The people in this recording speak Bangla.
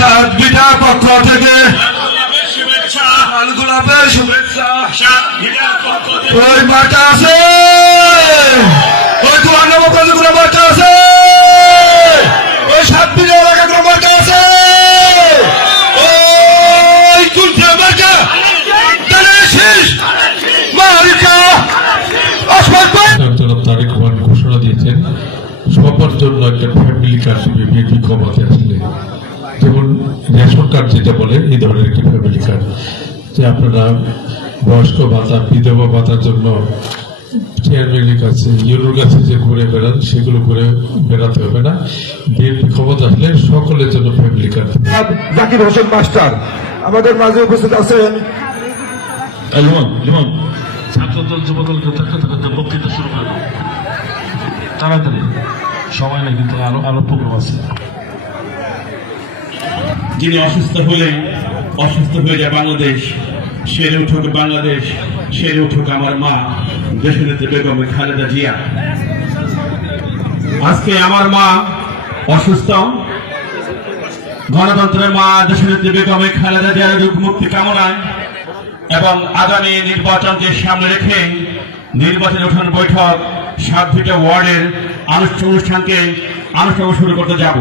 সাতবিটা পক্ষ থেকে গোলাপের শুভেচ্ছা। ওই মাঠটা আছে, ওই 52 কোনো মাঠটা আছে, ওই সাতবিটা এলাকা কোনো মাঠটা আছে, ওই কুলফিয়া মার্কা তারেক রহমান ঘোষণা দিয়েছেন সবার জন্য একটা ফ্যামিলি কার্ড বিএনপি ক্ষমতায় আসলে, যেমন রেশন কার্ড যেটা বলে এই ধরনের একটা ফ্যামিলি কার্ড, যে আপনারা বয়স্ক ভাতা বিধবা ভাতার জন্য চেয়ারম্যানের কাছে ইউরোর কাছে যে ঘুরে বেড়ান সেগুলো করে বেড়াতে হবে না। বিএনপি ক্ষমতা আসলে সকলের জন্য family card. Zakir Hossain master আমাদের মাঝে উপস্থিত আছেন। ছাত্রদল যুবদলকে বক্তৃতা শুরু করে দাও তাড়াতাড়ি, সময় নেই কিন্তু আরো প্রোগ্রাম আছে। যিনি অসুস্থ হয়ে যায় বাংলাদেশ, সেরে উঠুক বাংলাদেশ, সেরে উঠুক আমার মা দেশনেত্রী বেগম খালেদা জিয়া। আজকে আমার মা অসুস্থ, গণতন্ত্রের মা দেশনেত্রী বেগম খালেদা জিয়ার রোগ মুক্তি কামনায় এবং আগামী নির্বাচনকে সামনে রেখে নির্বাচন উঠান বৈঠক 7টা ওয়ার্ডের অনুষ্ঠানকে শুরু করতে যাব।